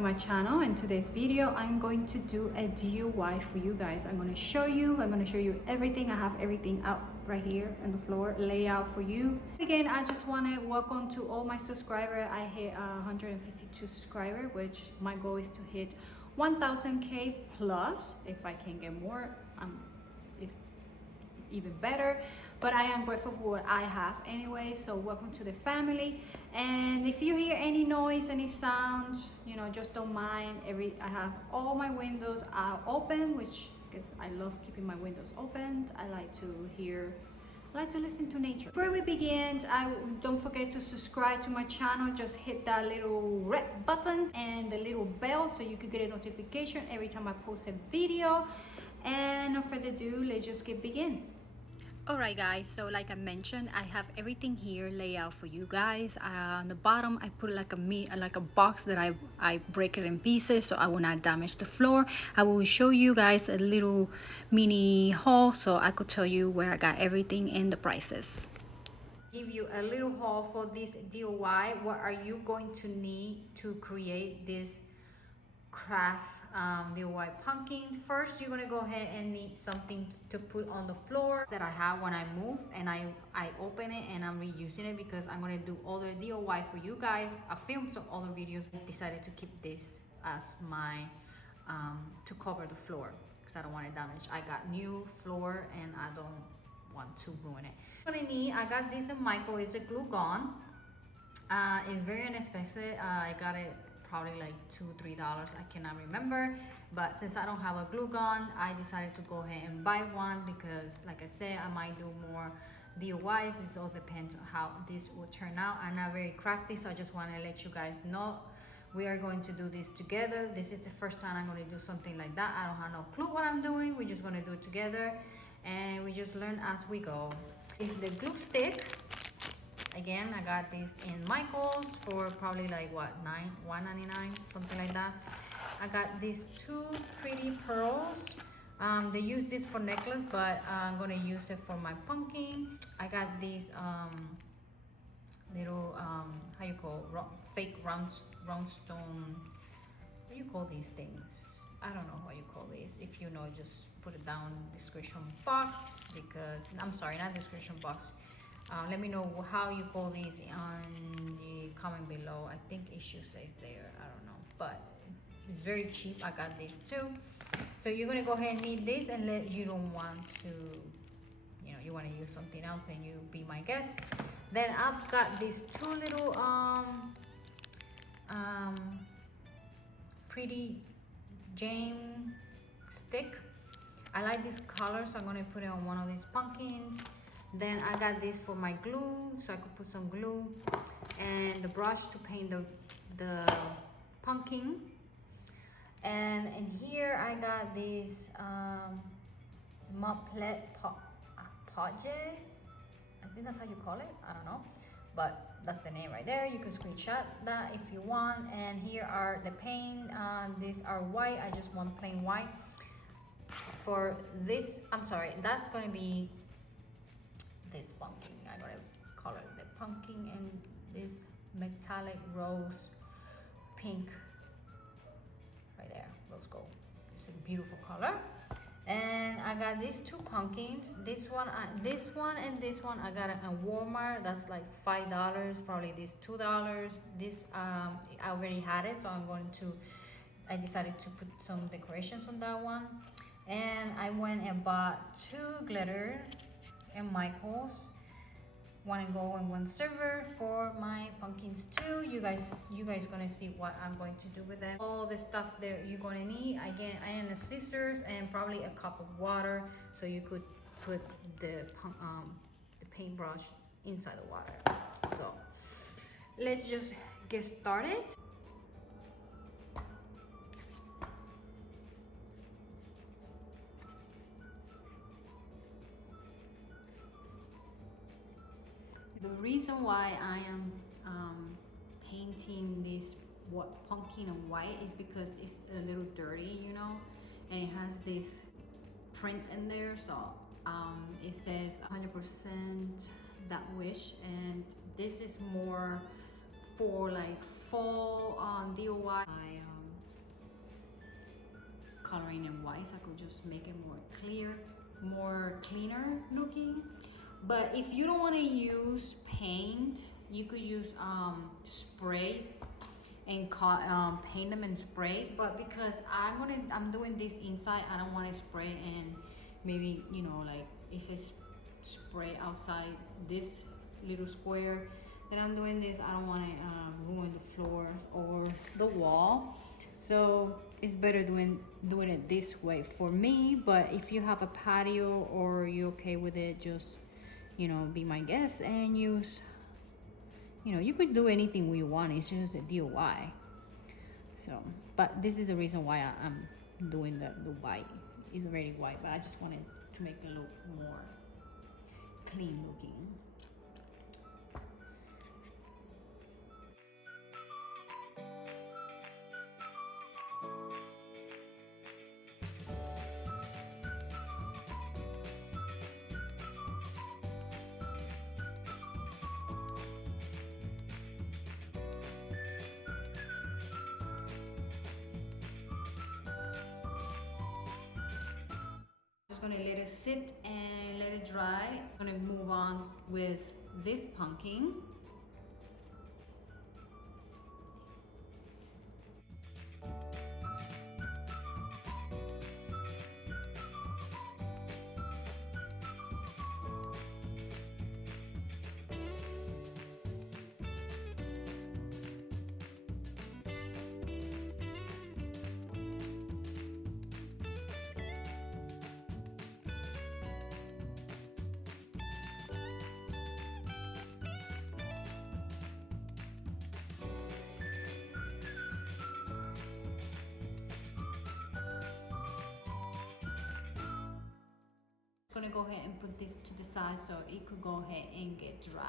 my channel. In today's video I'm going to do a DIY for you guys. I'm going to show you everything. I have everything out right here on the floor, layout for you. Again, I just want to welcome to all my subscribers. I hit 152 subscribers, which my goal is to hit 1000k plus. If I can get more, it's even better, but I am grateful for what I have anyway. So welcome to the family. And if you hear any noise, any sounds, you know, just don't mind. I have all my windows are open, which because I love keeping my windows open. I like to listen to nature. Before we begin, don't forget to subscribe to my channel. Just hit that little red button and the little bell so you can get a notification every time I post a video. And no further ado, let's just begin. Alright guys, so like I mentioned, I have everything here laid out for you guys. On the bottom I put like a box that I break it in pieces so I will not damage the floor. I will show you guys a little mini haul so I could tell you where I got everything and the prices. Give you a little haul for this DIY. What are you going to need to create this craft DIY pumpkin? First, you're gonna go ahead and need something to put on the floor that I have when I move, and I open it and I'm reusing it because I'm gonna do other DIY for you guys. I filmed some other videos. I decided to keep this as my to cover the floor because I don't want it damaged. I got new floor and I don't want to ruin it. I got this in Michael. It's a glue gun. It's very inexpensive. I got it probably like $2-3, I cannot remember, but since I don't have a glue gun, I decided to go ahead and buy one because like I said, I might do more DIYs. It all depends on how this will turn out. I'm not very crafty, so I just want to let you guys know we are going to do this together. This is the first time I'm going to do something like that. I don't have no clue what I'm doing. We're just going to do it together and we just learn as we go. It's the glue stick. Again, I got these in Michael's for probably like what, $1.99, something like that. I got these two pretty pearls. They use this for necklace, but I'm gonna use it for my pumpkin. I got these little how you call fake round stone. What do you call these things? I don't know what you call these. If you know, just put it down in the description box, because I'm sorry, not description box. Let me know how you call these on the comment below. I think it should say there, I don't know, but it's very cheap. I got these too. So you're gonna go ahead and need this, and you don't want to, you know, you want to use something else, then you be my guest. Then I've got these two little pretty jam stick. I like this color, so I'm gonna put it on one of these pumpkins. Then I got this for my glue, so I could put some glue, and the brush to paint the pumpkin. And in here I got this Muah Podge. I think that's how you call it. I don't know, but that's the name right there. You can screenshot that if you want. And here are the paint. These are white. I just want plain white. For this, I'm sorry, that's gonna be this pumpkin. I'm gonna color the pumpkin and this metallic rose pink right there, rose gold. It's a beautiful color. And I got these two pumpkins, this one and this one I got it at Walmart. That's like $5, probably this $2. This I already had it, so I decided to put some decorations on that one. And I went and bought two glitter and Michael's, one in gold and one silver for my pumpkins too. You guys gonna see what I'm going to do with them. All the stuff that you're gonna need, again, I am the scissors and probably a cup of water, so you could put the paintbrush inside the water. So let's just get started. The reason why I am painting this pumpkin in white is because it's a little dirty, you know, and it has this print in there. So it says 100% that wish, and this is more for like fall DIY. coloring in white, so I could just make it more clear, more cleaner looking. But if you don't want to use paint, you could use spray and paint them in spray. But because I'm doing this inside, I don't want to spray, and maybe, you know, like if it's spray outside this little square that I'm doing this, I don't want to ruin the floors or the wall. So it's better doing it this way for me. But if you have a patio or you're okay with it, just, you know, be my guest and use, you know, you could do anything we want. It's just a DIY. So, but this is the reason why I'm doing the white. It's already white, but I just wanted to make it look more clean looking. Gonna let it sit and let it dry. I'm gonna move on with this pumpkin. I'm gonna go ahead and put this to the side so it could go ahead and get dry.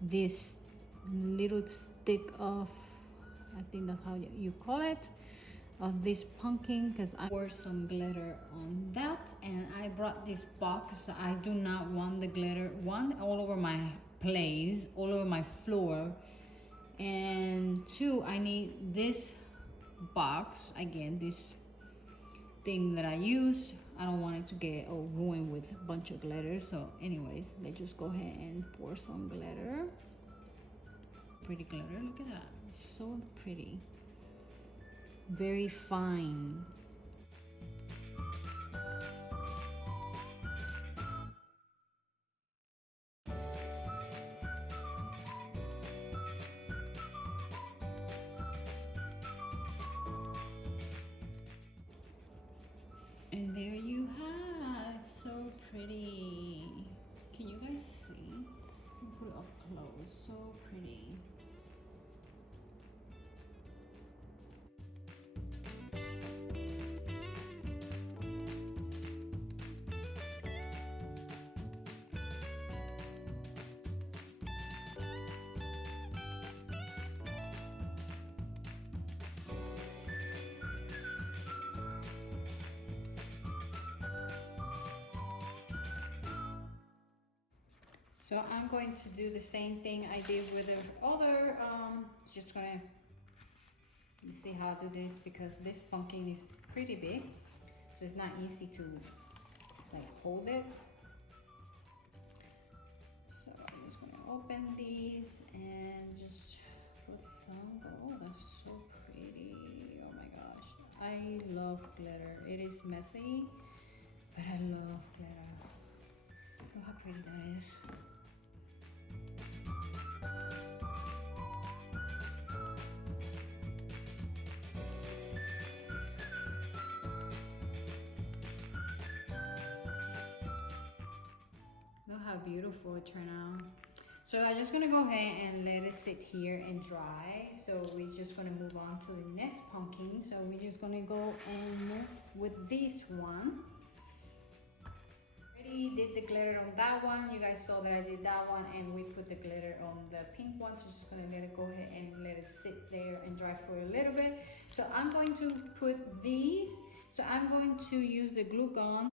This little stick of, I think that's how you call it, of this pumpkin, because I poured some glitter on that, and I brought this box. I do not want the glitter, one, all over my place, all over my floor, and two, I need this box again, this thing that I use. I don't want it to get ruined with a bunch of glitter. So anyways, let's just go ahead and pour some glitter. Pretty glitter, look at that, it's so pretty, very fine. And there you have, so pretty. Can you guys see? Put it up close, so pretty. So I'm going to do the same thing I did with the other, just gonna, let me see how I do this, because this pumpkin is pretty big, so it's not easy to like hold it. So I'm just gonna open these and just put some, oh that's so pretty, oh my gosh. I love glitter, it is messy, but I love glitter. Look how pretty that is. Look how beautiful it turned out. So I'm just gonna go ahead and let it sit here and dry. So we're just gonna move on to the next pumpkin. So we're just gonna go and move with this one. Ready did the glitter on that one. You guys saw that I did that one, and we put the glitter on the pink one. So just gonna let it go ahead and let it sit there and dry for a little bit. So I'm going to put these. So I'm going to use the glue gun.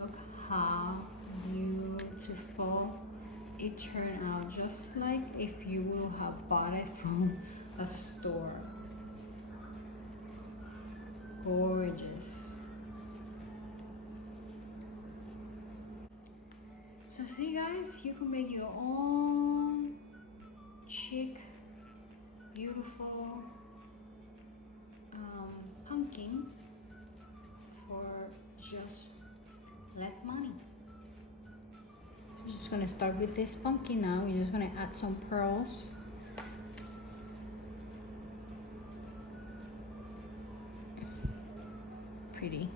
Look how beautiful it turned out, just like if you will have bought it from a store. Gorgeous. So see guys, you can make your own chic, beautiful pumpkin for just less money. So we're just gonna start with this pumpkin now. We're just gonna add some pearls. Pretty.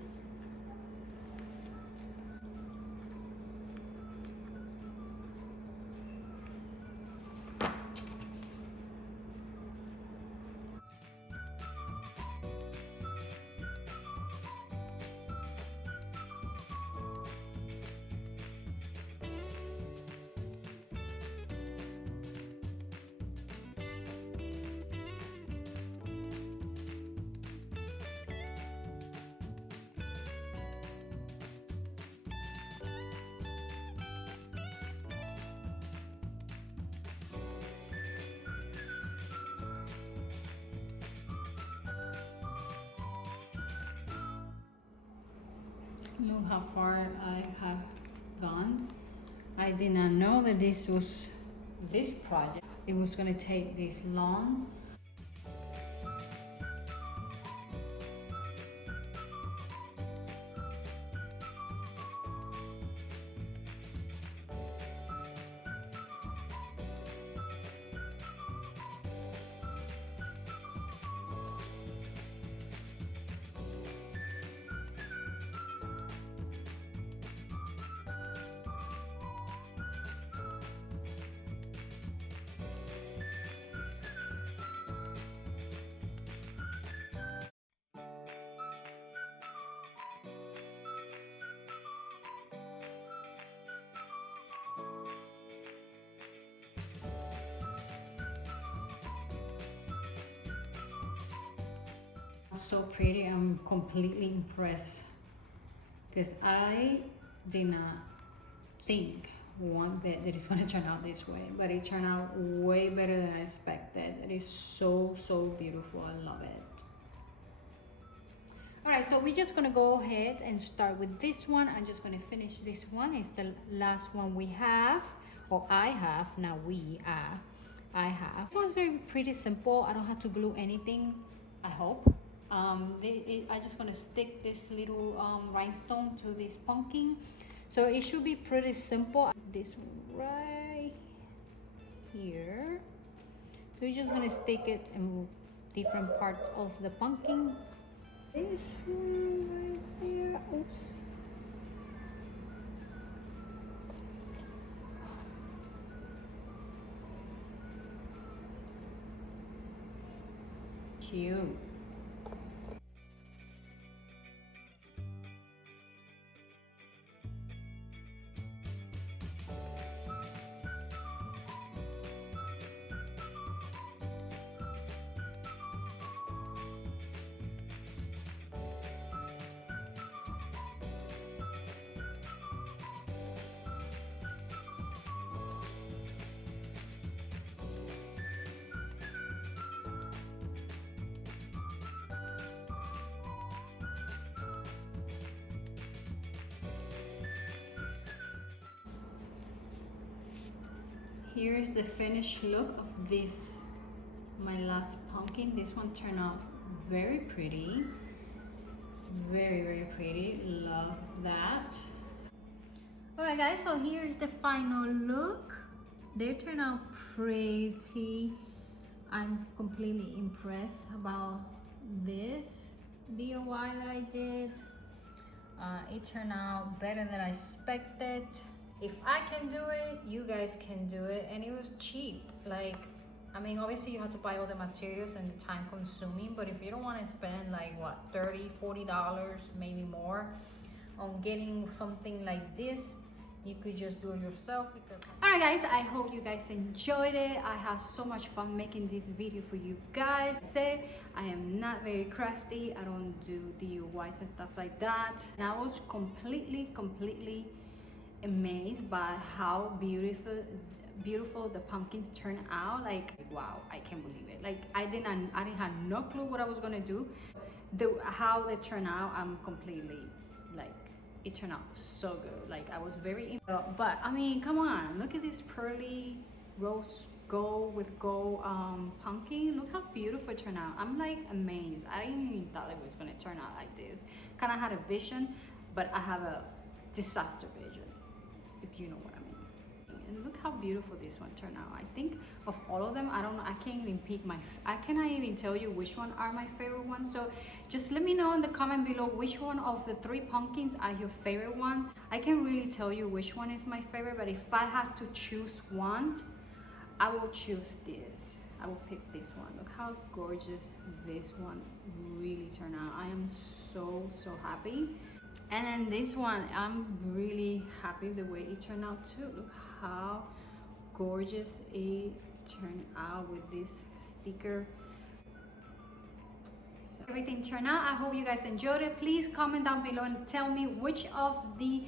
Look how far I have gone. I did not know that this project, it was gonna take this long. So pretty. I'm completely impressed because I did not think one bit that it's gonna turn out this way, but it turned out way better than I expected. It is so beautiful. I love it. All right, so we're just gonna go ahead and start with this one. I'm just gonna finish this one. It's the last one we have, or I have. Now I have. This one's very pretty simple. I don't have to glue anything, I hope. I'm just gonna stick this little rhinestone to this pumpkin, so it should be pretty simple. This one right here, so you're just gonna stick it in different parts of the pumpkin. This one right there. Oops. Cute. here's the finished look of this, my last pumpkin. This one turned out very pretty, very pretty. Love that. All right guys, so here's the final look. They turn out pretty. I'm completely impressed about this DIY that I did. It turned out better than I expected. If I can do it, you guys can do it. And it was cheap. Like, I mean, obviously you have to buy all the materials and the time consuming, but if you don't want to spend like what, $30–40, maybe more on getting something like this, you could just do it yourself. All right guys, I hope you guys enjoyed it. I have so much fun making this video for you guys. I am not very crafty. I don't do DIYs and stuff like that. And I was completely amazed by how beautiful the pumpkins turn out. Like, wow, I can't believe it. Like, I didn't have no clue what I was gonna do. How they turn out, I'm completely like, it turned out so good. Like, I was very but I mean, come on, look at this pearly rose gold with gold pumpkin. Look how beautiful it turned out. I'm like amazed. I didn't even thought it was gonna turn out like this. Kind of had a vision, but I have a disaster vision, if you know what I mean. And look how beautiful this one turned out. I think of all of them, I don't know, I can't even pick I cannot even tell you which one are my favorite ones. So just let me know in the comment below which one of the 3 pumpkins are your favorite one. I can't really tell you which one is my favorite, but if I have to choose one, I will choose this. I will pick this one. Look how gorgeous this one really turned out. I am so happy. And then this one, I'm really happy the way it turned out too. Look how gorgeous it turned out with this sticker. So everything turned out. I hope you guys enjoyed it. Please comment down below and tell me which of the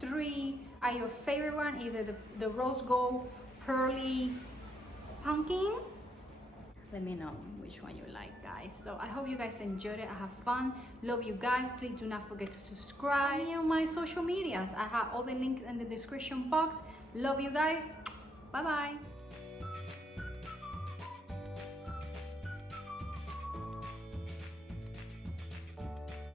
3 are your favorite one. Either the rose gold pearly pumpkin. Let me know which one you like, guys. So I hope you guys enjoyed it. I have fun. Love you guys. Please do not forget to subscribe. Me on my social medias. I have all the links in the description box. Love you guys. Bye bye.